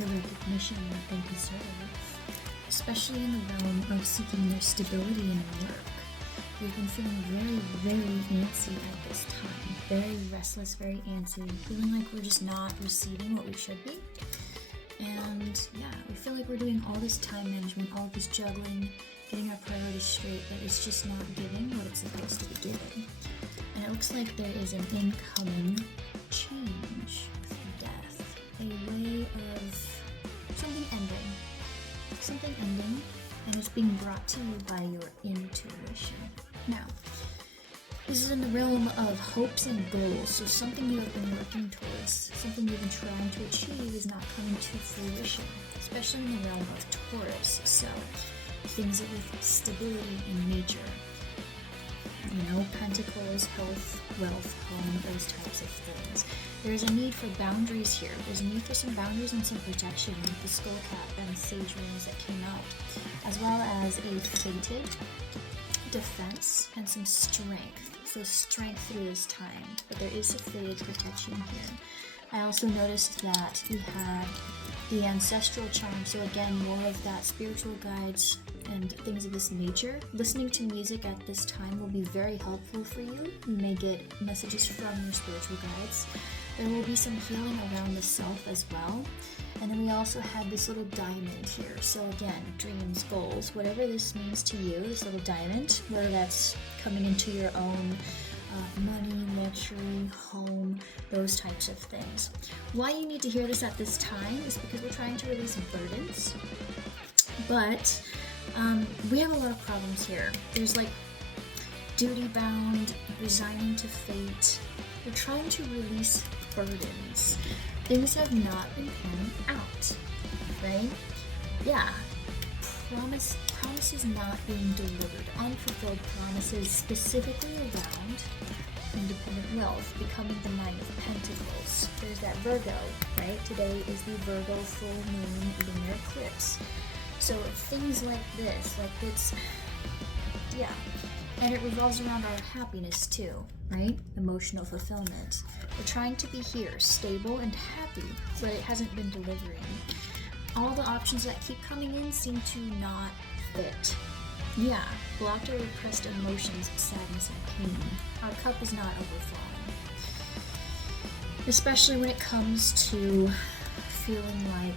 the recognition that they deserve, especially in the realm of seeking their stability in work. We've been feeling very, very antsy at this time. Very restless, very antsy, feeling like we're just not receiving what we should be. And yeah, we feel like we're doing all this time management, all this juggling, getting our priorities straight, but it's just not giving what it's supposed to be giving. And it looks like there is an incoming change through death, a way of something ending, and it's being brought to you by your intuition. Now, this is in the realm of hopes and goals, so something you have been working towards, something you've been trying to achieve is not coming to fruition, especially in the realm of Taurus, so things with stability in nature. Pentacles, health, wealth, home, those types of things. There's a need for boundaries here. There's a need for some boundaries and some protection with the skull cap and sage rings that came out, as well as a fated defense and some strength. So strength through this time, but there is a fated protection here. I also noticed that we had the ancestral charm, so again, more of that spiritual guides and things of this nature. Listening to music at this time will be very helpful for you. You may get messages from your spiritual guides. There will be some healing around the self as well. And then we also had this little diamond here. So again, dreams, goals, whatever this means to you, this little diamond, whether that's coming into your own money, luxury, home, those types of things. Why you need to hear this at this time is because we're trying to release burdens. But we have a lot of problems here. There's like duty bound, resigning to fate. We're trying to release burdens. Things have not been panning out, right? Yeah, promises not being delivered, unfulfilled promises specifically around independent wealth, becoming the Nine of Pentacles. There's that Virgo, right? Today is the Virgo full moon lunar eclipse. So things like this, and it revolves around our happiness too, right? Emotional fulfillment. We're trying to be here, stable and happy, but it hasn't been delivering. All the options that keep coming in seem to not fit. Yeah, blocked or repressed emotions, sadness and pain. Our cup is not overflowing. Especially when it comes to feeling like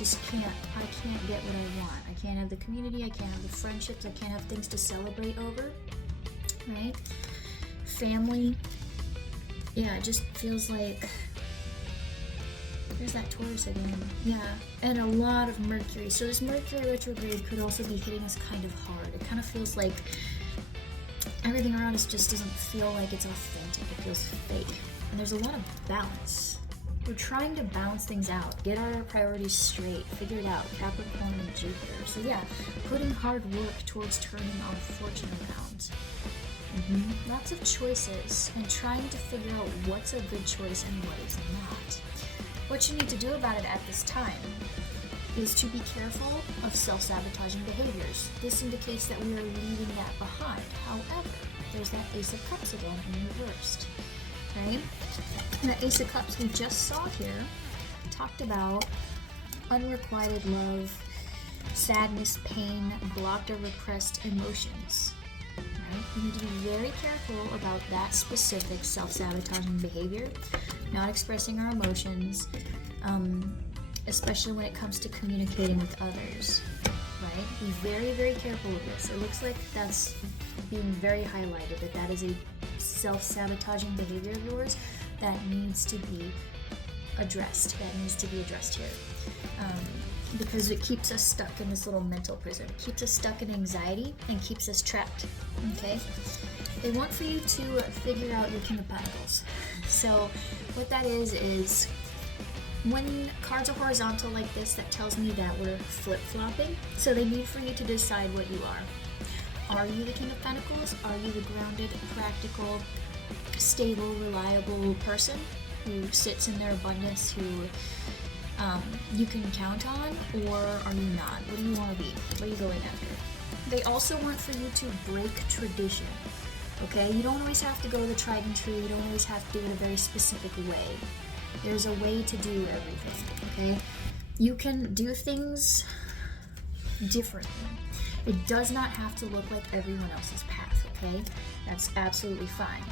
I can't get what I want. I can't have the community, I can't have the friendships, I can't have things to celebrate over, right? Family, yeah, it just feels like there's that Taurus again, yeah, and a lot of Mercury. So this Mercury retrograde could also be hitting us kind of hard. It kind of feels like everything around us just doesn't feel like it's authentic, it feels fake. And there's a lot of balance. We're trying to balance things out, get our priorities straight, figure it out, Capricorn and Jupiter. So yeah, putting hard work towards turning our fortune around. Lots of choices, and trying to figure out what's a good choice and what is not. What you need to do about it at this time is to be careful of self-sabotaging behaviors. This indicates that we are leaving that behind. However, there's that Ace of Cups again in reversed. Right? And the Ace of Cups we just saw here talked about unrequited love, sadness, pain, blocked or repressed emotions. Right? We need to be very careful about that specific self-sabotaging behavior, not expressing our emotions, especially when it comes to communicating with others. Right? Be very, very careful with this. It looks like that's being very highlighted, that is a self-sabotaging behavior of yours that needs to be addressed, here. Because it keeps us stuck in this little mental prison. It keeps us stuck in anxiety and keeps us trapped, okay? They want for you to figure out your King of Pentacles. So what that is when cards are horizontal like this, that tells me that we're flip-flopping. So they need for you to decide what you are. Are you the King of Pentacles? Are you the grounded, practical, stable, reliable person who sits in their abundance, who you can count on, or are you not? What do you want to be? What are you going after? They also want for you to break tradition, okay? You don't always have to go the tried and true. You don't always have to do it a very specific way. There's a way to do everything, okay? You can do things differently. It does not have to look like everyone else's path, okay? That's absolutely fine.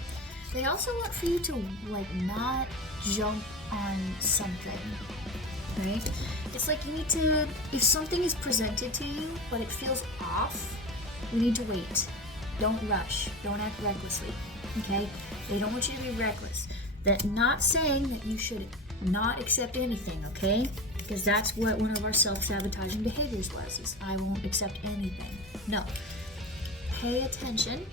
They also want for you to like not jump on something, right? It's like you need to, if something is presented to you but it feels off, we need to wait. Don't rush. Don't act recklessly, okay? They don't want you to be reckless. That's not saying that you should not accept anything, okay? Because that's what one of our self-sabotaging behaviors was, is I won't accept anything. No. Pay attention.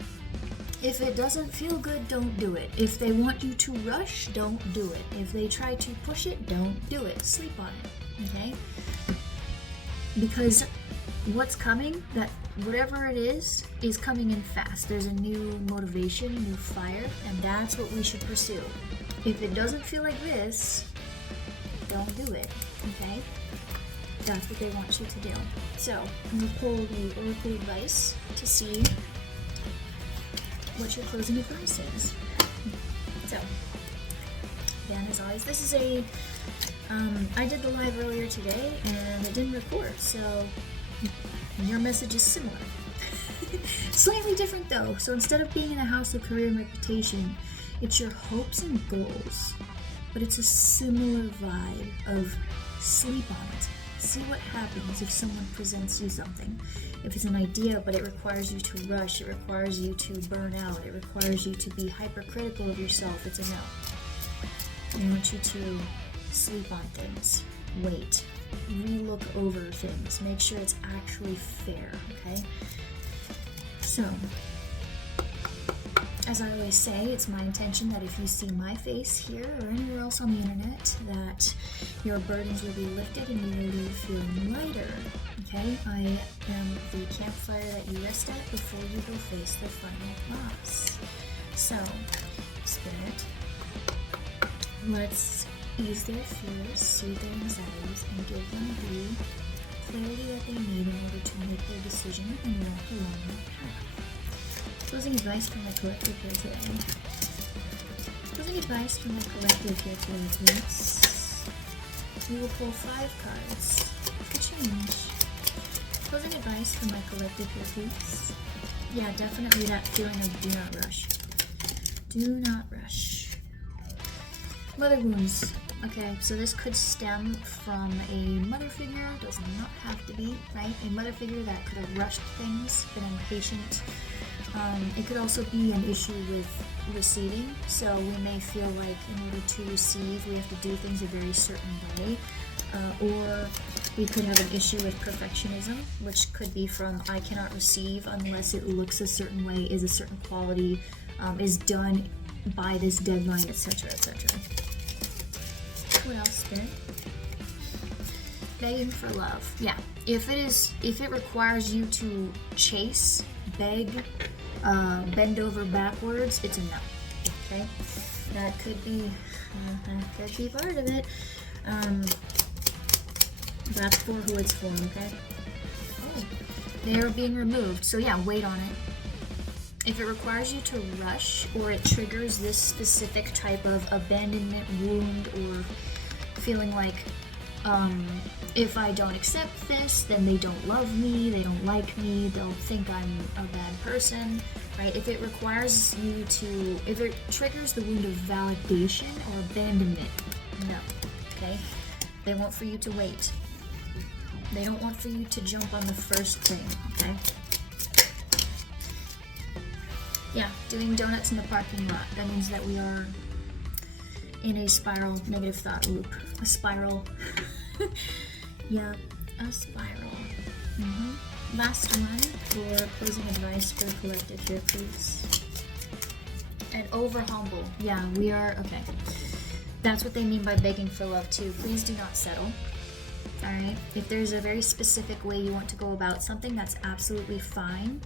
If it doesn't feel good, don't do it. If they want you to rush, don't do it. If they try to push it, don't do it. Sleep on it, okay? Because what's coming, that whatever it is coming in fast. There's a new motivation, a new fire, and that's what we should pursue. If it doesn't feel like this, don't do it, okay? That's what they want you to do. So, I'm going to pull the Oracle advice to see what your closing advice is. So, again, as always, this is a, I did the live earlier today, and it didn't record, so your message is similar. Slightly different though. So instead of being in a house of career and reputation, it's your hopes and goals. But it's a similar vibe of sleep on it. See what happens if someone presents you something. If it's an idea, but it requires you to rush, it requires you to burn out, it requires you to be hypercritical of yourself, it's a no. I want you to sleep on things. Wait. Re-look over things. Make sure it's actually fair, okay? So, as I always say, it's my intention that if you see my face here or anywhere else on the internet, that your burdens will be lifted and you will leave feeling lighter, okay? I am the campfire that you rest at before you go face the final loss. So, Spirit, let's ease their fears, soothe their anxieties, and give them the clarity that they need in order to make their decision and walk along that path. Closing advice from my collective here today. Closing advice from my collective here today, please. We will pull 5 cards for change. Closing advice from my collective here, please. Yeah, definitely that feeling of do not rush. Do not rush. Mother wounds. Okay, so this could stem from a mother figure, does not have to be, right? A mother figure that could have rushed things, been impatient. It could also be an issue with receiving, so we may feel like in order to receive, we have to do things a very certain way. Or we could have an issue with perfectionism, which could be from I cannot receive unless it looks a certain way, is a certain quality, is done by this deadline, etc., etc. What else, Spirit? Begging for love. Yeah, if it requires you to chase, beg, bend over backwards, it's a no. Okay, that could be part of it. That's for who it's for. Okay. Oh, they are being removed. So yeah, wait on it. If it requires you to rush, or it triggers this specific type of abandonment wound, or feeling like if I don't accept this, then they don't love me, they don't like me, they'll think I'm a bad person, right? If it requires you to, if it triggers the wound of validation or abandonment, no, okay? They want for you to wait. They don't want for you to jump on the first thing, okay? Yeah, doing donuts in the parking lot. That means that we are in a spiral, negative thought loop. A spiral. Yeah, a spiral. Last one for closing advice for the collective here, please. And over humble. Yeah, we are, okay. That's what they mean by begging for love too. Please do not settle. Alright? If there's a very specific way you want to go about something, that's absolutely fine.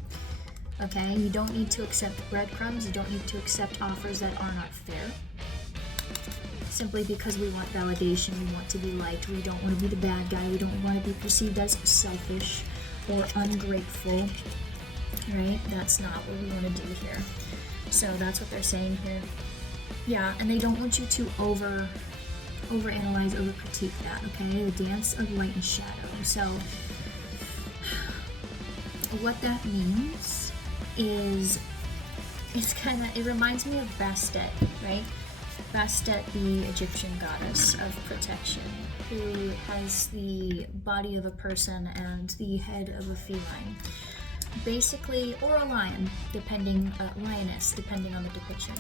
Okay? You don't need to accept breadcrumbs. You don't need to accept offers that are not fair. Simply because we want validation, we want to be liked, we don't want to be the bad guy, we don't want to be perceived as selfish or ungrateful, right? That's not what we want to do here. So that's what they're saying here. Yeah, and they don't want you to overanalyze, overcritique that, okay? The dance of light and shadow. So what that means is it reminds me of Bastet, right? Bastet, the Egyptian goddess of protection, who has the body of a person and the head of a feline. Basically, or a lion, lioness, depending on the depiction.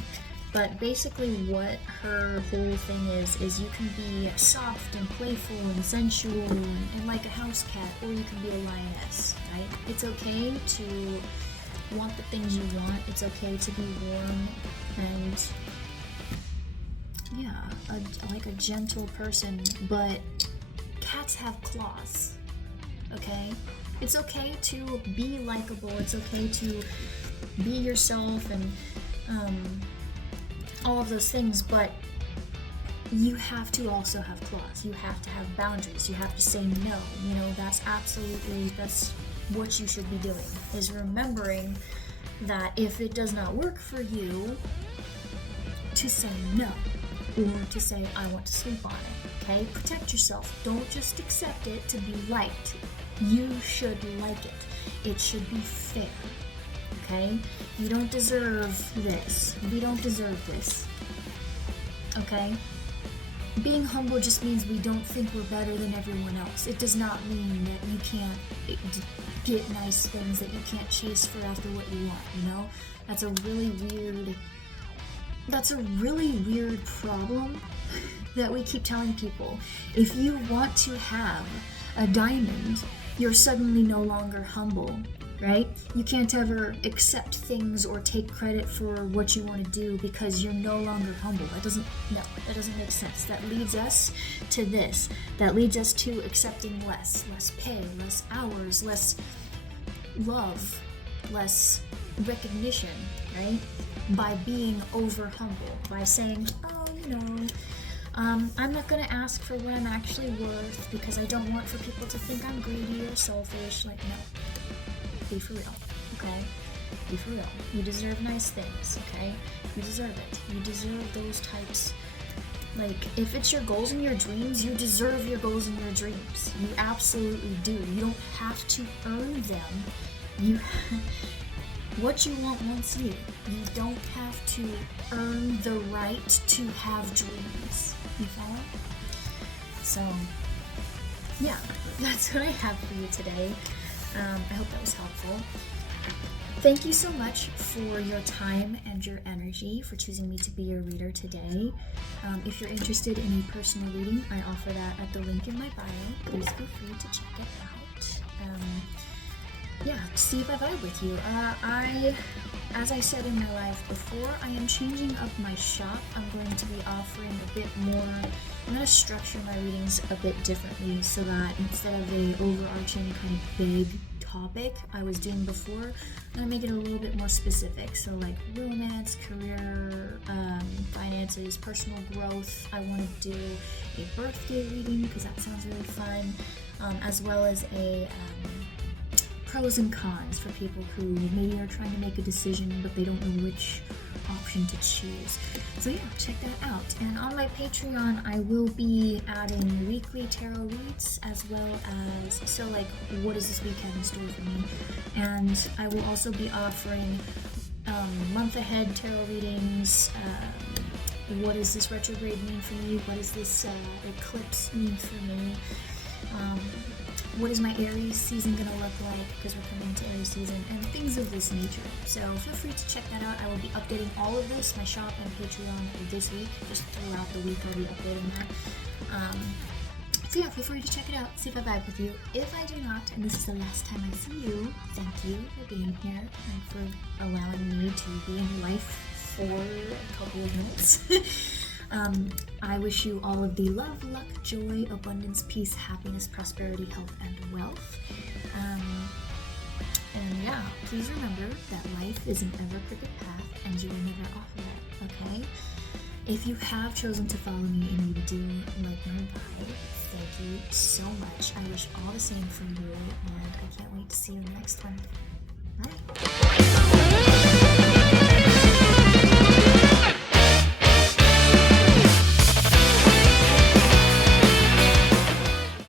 But basically what her whole thing is you can be soft and playful and sensual and like a house cat, or you can be a lioness, right? It's okay to want the things you want. It's okay to be warm and, yeah, like a gentle person, but cats have claws, okay? It's okay to be likable. It's okay to be yourself and all of those things, but you have to also have claws. You have to have boundaries. You have to say no. You know, that's what you should be doing, is remembering that if it does not work for you, to say no, or to say, I want to sleep on it, okay? Protect yourself. Don't just accept it to be liked. You should like it. It should be fair, okay? You don't deserve this. We don't deserve this, okay? Being humble just means we don't think we're better than everyone else. It does not mean that you can't get nice things, that you can't chase for after what you want, you know? That's a really weird problem that we keep telling people. If you want to have a diamond, you're suddenly no longer humble, right? You can't ever accept things or take credit for what you want to do because you're no longer humble. That doesn't make sense. That leads us to this. That leads us to accepting less pay, less hours, less love, less recognition, right? By being over humble, by saying, oh, you know, I'm not gonna ask for what I'm actually worth because I don't want for people to think I'm greedy or selfish. Like, no. Be for real, okay? Be for real. You deserve nice things, okay? You deserve it. You deserve those types. Like, if it's your goals and your dreams, you deserve your goals and your dreams. You absolutely do. You don't have to earn them. What you want wants you. You don't have to earn the right to have dreams. You follow? So, yeah, that's what I have for you today. I hope that was helpful. Thank you so much for your time and your energy, for choosing me to be your reader today. If you're interested in a personal reading, I offer that at the link in my bio. Please feel free to check it out. See if I vibe with you. As I said in my live before, I am changing up my shop. I'm going to be offering a bit more. I'm going to structure my readings a bit differently so that instead of a overarching kind of vague topic I was doing before, I'm going to make it a little bit more specific. So like romance, career, finances, personal growth. I want to do a birthday reading because that sounds really fun, as well as a pros and cons for people who maybe are trying to make a decision but they don't know which option to choose. So yeah, check that out. And on my Patreon, I will be adding weekly tarot reads as well as, so like, what is this week have in store for me? And I will also be offering month ahead tarot readings. What does this retrograde mean for me? What does this eclipse mean for me? What is my Aries season going to look like, because we're coming into Aries season, and things of this nature. So feel free to check that out. I will be updating all of this, my shop and Patreon, this week. Just throughout the week I'll be updating that. So yeah, feel free to check it out, see if I vibe with you. If I do not, and this is the last time I see you, thank you for being here and for allowing me to be in your life for a couple of minutes. I wish you all of the love, luck, joy, abundance, peace, happiness, prosperity, health, and wealth. And yeah, please remember that life is an ever-crooked path and you are never off of it, okay? If you have chosen to follow me and you do like my vibe, thank you so much. I wish all the same for you, and I can't wait to see you in the next one. Bye!